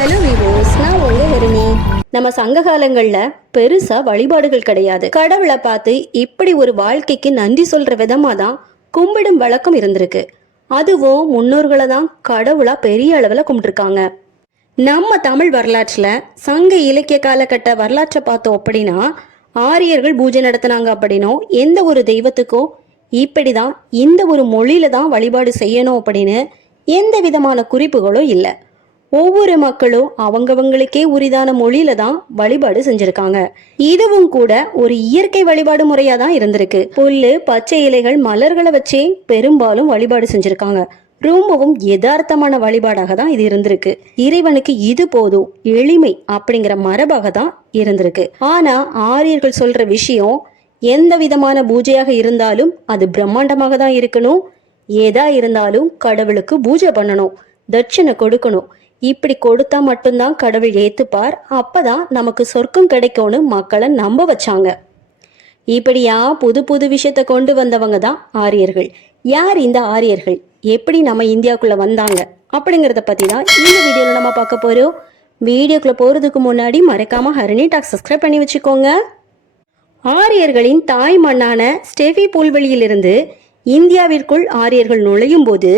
Hello வீவோஸ் நான் உங்க ஹெருமி நம்ம சங்க காலங்கள்ல பெருசா வழிபாடுகள் கிடையாது. கடவுளை பார்த்து இப்படி ஒரு வாழ்க்கைக்கு நன்றி சொல்ற விதமா தான் கும்பிடும் வழக்கம் இருந்திருக்கு. அதுவும் முன்னோர்களை தான் கடவுளா பெரிய அளவுல கும்பிட்டுருக்காங்க. நம்ம தமிழ் வரலாற்றுல சங்க இலக்கிய காலகட்ட வரலாற்றை பார்த்தோம் அப்படின்னா ஆரியர்கள் பூஜை நடத்தினாங்க அப்படின்னும் எந்த ஒரு தெய்வத்துக்கும் இப்படிதான் இந்த ஒரு மொழியில தான் வழிபாடு செய்யணும் அப்படின்னு எந்த விதமான குறிப்புகளும் இல்லை. ஒவ்வொரு மக்களும் அவங்கவங்களுக்கே உரிதான மொழியில தான் வழிபாடு செஞ்சிருக்காங்க. இதுவும் கூட ஒரு இயற்கை வழிபாடு முறையா தான் இருந்திருக்கு. புல்லு பச்சை இலைகள் மலர்களை வச்சே பெரும்பாலும் வழிபாடு செஞ்சிருக்காங்க. ரொம்பவும் யதார்த்தமான வழிபாடாக தான் இது இருந்திருக்கு. இறைவனுக்கு இது போதும் எளிமை அப்படிங்கிற மரபாக தான் இருந்திருக்கு. ஆனா ஆரியர்கள் சொல்ற விஷயம் எந்த விதமான பூஜையாக இருந்தாலும் அது பிரம்மாண்டமாக தான் இருக்கணும். ஏதா இருந்தாலும் கடவுளுக்கு பூஜை பண்ணணும் தட்சணை கொடுக்கணும். இப்படி கொடுத்தா மட்டும்தான் கடவுள் ஏத்துப்பார். அப்பதான் நமக்கு சொர்க்கம் கிடைக்கும்னு மக்களை நம்ப வச்சாங்க. இப்படியா புது புது விஷயத்தை கொண்டு வந்தவங்க தான் ஆரியர்கள். யார் இந்த ஆரியர்கள்? எப்படி நம்ம இந்தியாவுக்குள்ள வந்தாங்க? அப்படிங்கிறத பத்தி தான் இந்த வீடியோல நம்ம பார்க்க போறோம். வீடியோக்குள்ள போறதுக்கு முன்னாடி மறக்காம ஹரணி டாக் சப்ஸ்கிரைப் பண்ணி வச்சுக்கோங்க. ஆரியர்களின் தாய் மண்ணான ஸ்டெஃபி புல்வெளியிலிருந்து இந்தியாவிற்குள் ஆரியர்கள் நுழையும் போது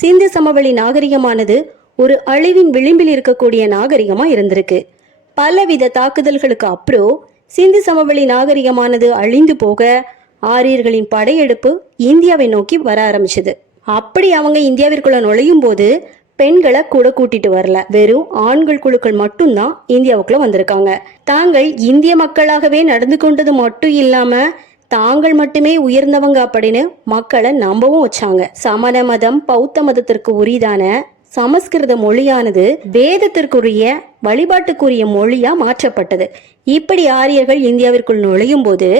சிந்து சமவெளி நாகரிகமானது ஒரு அழிவின் விளிம்பில் இருக்கக்கூடிய நாகரிகமா இருந்திருக்கு. பலவித தாக்குதல்களுக்கு அப்புறம் சிந்து சமவெளி நாகரிகமானது அழிந்து போக ஆரியர்களின் படையெடுப்பு இந்தியாவை நோக்கி வர ஆரம்பிச்சது. அப்படி அவங்க இந்தியாவிற்குள்ள நுழையும் போது பெண்களை கூட கூட்டிட்டு வரல. வெறும் ஆண்கள் குழுக்கள் மட்டும்தான் இந்தியாவுக்குள்ள வந்திருக்காங்க. தாங்கள் இந்திய மக்களாகவே நடந்து கொண்டது மட்டும் இல்லாம தாங்கள் மட்டுமே உயர்ந்தவங்க அப்படின்னு மக்களை நம்பவும் வச்சாங்க. சமண மதம் பௌத்த மதத்திற்கு உரிதான சமஸ்கிருத மொழியானது வேதத்திற்குரிய வழிபாட்டுக்குரிய மொழியா மாற்றப்பட்டது. இப்படி ஆரியர்கள் இந்தியாவிற்குள் நுழையும் போது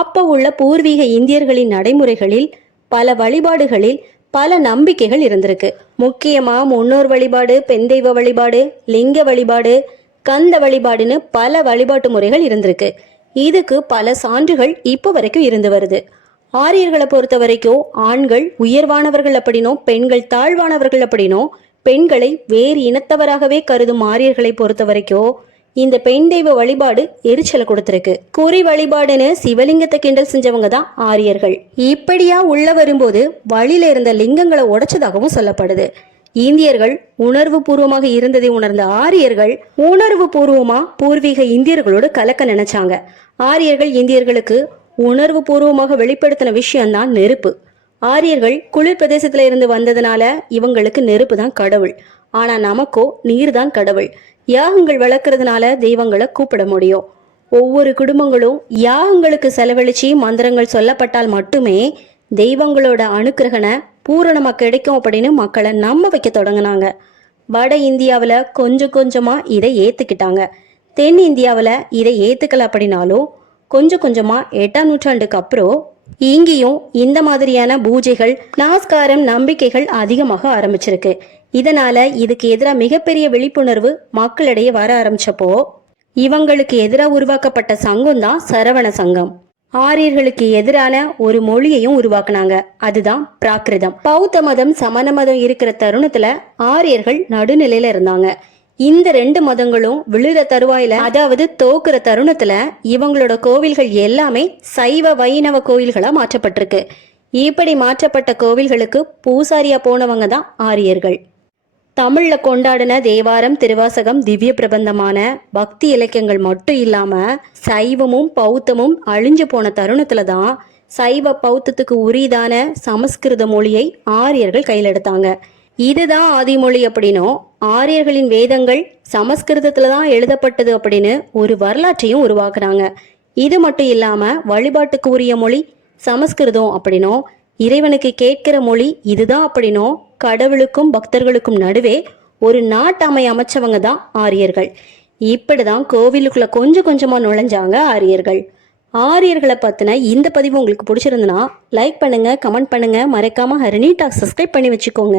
அப்போ உள்ள பூர்வீக இந்தியர்களின் நடைமுறைகளில் பல வழிபாடுகளில் பல நம்பிக்கைகள் இருந்திருக்கு. முக்கியமா முன்னோர் வழிபாடு பெண் தெய்வ வழிபாடு லிங்க வழிபாடு கந்த வழிபாடுன்னு பல வழிபாட்டு முறைகள் இருந்திருக்கு. இதுக்கு பல சான்றுகள் இப்போ வரைக்கும் இருந்து வருது. ஆரியர்களை பொறுத்த வரைக்கும் ஆண்கள் உயர்வானவர்கள் அப்படின்னும் பெண்கள் தாழ்வானவர்கள் அப்படின்னும் பெண்களை வேறு இனத்தவராகவே கருதும் ஆரியர்களை பொறுத்த வரைக்கும் இந்த பெண் தெய்வ வழிபாடு எரிச்சலை கொடுத்துருக்கு. குறி வழிபாடுன்னு சிவலிங்கத்தை கிண்டல் செஞ்சவங்க தான் ஆரியர்கள். இப்படியா உள்ள வரும்போது வழியில இருந்த லிங்கங்களை உடைச்சதாகவும் சொல்லப்படுது. இந்தியர்கள் உணர்வு பூர்வமாக இருந்ததை உணர்ந்த ஆரியர்கள் உணர்வு பூர்வமா பூர்வீக இந்தியர்களோடு கலக்க நினைச்சாங்க. ஆரியர்கள் இந்தியர்களுக்கு உணர்வு பூர்வமாக வெளிப்படுத்தின விஷயம்தான் நெருப்பு. ஆரியர்கள் குளிர் பிரதேசத்துல இருந்து வந்ததுனால இவங்களுக்கு நெருப்பு தான் கடவுள். ஆனா நமக்கோ நீர் தான் கடவுள். யாகங்கள் வளர்க்கறதுனால தெய்வங்களை கூப்பிட முடியும். ஒவ்வொரு குடும்பங்களும் யாகங்களுக்கு செலவழிச்சு மந்திரங்கள் சொல்லப்பட்டால் மட்டுமே தெய்வங்களோட அனுக்கிரகனை பூரணமா கிடைக்கும் அப்படின்னு மக்களை நம்ப வைக்க தொடங்கினாங்க. வட இந்தியாவில் கொஞ்சம் கொஞ்சமாக இதை ஏற்றுக்கிட்டாங்க தென் இந்தியாவில் இதை ஏற்றுக்கல அப்படின்னாலும் கொஞ்சம் கொஞ்சமாக எட்டாம் நூற்றாண்டுக்கு அப்புறம் இங்கேயும் இந்த மாதிரியான பூஜைகள் நாஸ்காரம் நம்பிக்கைகள் அதிகமாக ஆரம்பிச்சிருக்கு. இதனால இதுக்கு எதிராக மிகப்பெரிய விழிப்புணர்வு மக்களிடையே வர ஆரம்பிச்சப்போ இவங்களுக்கு எதிராக உருவாக்கப்பட்ட சங்கம் தான் சரவண சங்கம். ஆரியர்களுக்கு எதிரான ஒரு மொழியையும் உருவாக்குனாங்க. அதுதான் பிராகிருதம். பௌத்த மதம் சமண மதம் இருக்கிற தருணத்துல ஆரியர்கள் நடுநிலையில இருந்தாங்க. இந்த ரெண்டு மதங்களும் விழுற தருவாயில அதாவது தோக்குற தருணத்துல இவங்களோட கோவில்கள் எல்லாமே சைவ வைணவ கோவில்களா மாற்றப்பட்டிருக்கு. இப்படி மாற்றப்பட்ட கோவில்களுக்கு பூசாரியா போனவங்க தான் ஆரியர்கள். தமிழ்ல கொண்டாடின தேவாரம் திருவாசகம் திவ்ய பிரபந்தமான பக்தி இலக்கியங்கள் மட்டும் இல்லாம சைவமும் பௌத்தமும் அழிஞ்சு போன தருணத்துல தான் சைவ பௌத்தத்துக்கு உரிதான சமஸ்கிருத மொழியை ஆரியர்கள் கையில் எடுத்தாங்க இதுதான் ஆதிமொழி அப்படின்னும் ஆரியர்களின் வேதங்கள் சமஸ்கிருதத்துல தான் எழுதப்பட்டது அப்படின்னு ஒரு வரலாற்றையும் உருவாக்குறாங்க. இது மட்டும் இல்லாம வழிபாட்டுக்கு உரிய மொழி சமஸ்கிருதம் அப்படின்னும் இறைவனுக்கு கேட்கிற மொழி இதுதான் அப்படின்னும் கடவுளுக்கும் பக்தர்களுக்கும் நடுவே ஒரு நாட்டமை அமைச்சவங்க தான் ஆரியர்கள். இப்படிதான் கோவிலுக்குள்ள கொஞ்சம் கொஞ்சமா நுழைஞ்சாங்க ஆரியர்கள். ஆரியர்களை பத்தின இந்த பதிவு உங்களுக்கு பிடிச்சிருந்துன்னா லைக் பண்ணுங்க கமெண்ட் பண்ணுங்க. மறக்காம ஹரிணி டாக் சப்ஸ்கிரைப் பண்ணி வச்சுக்கோங்க.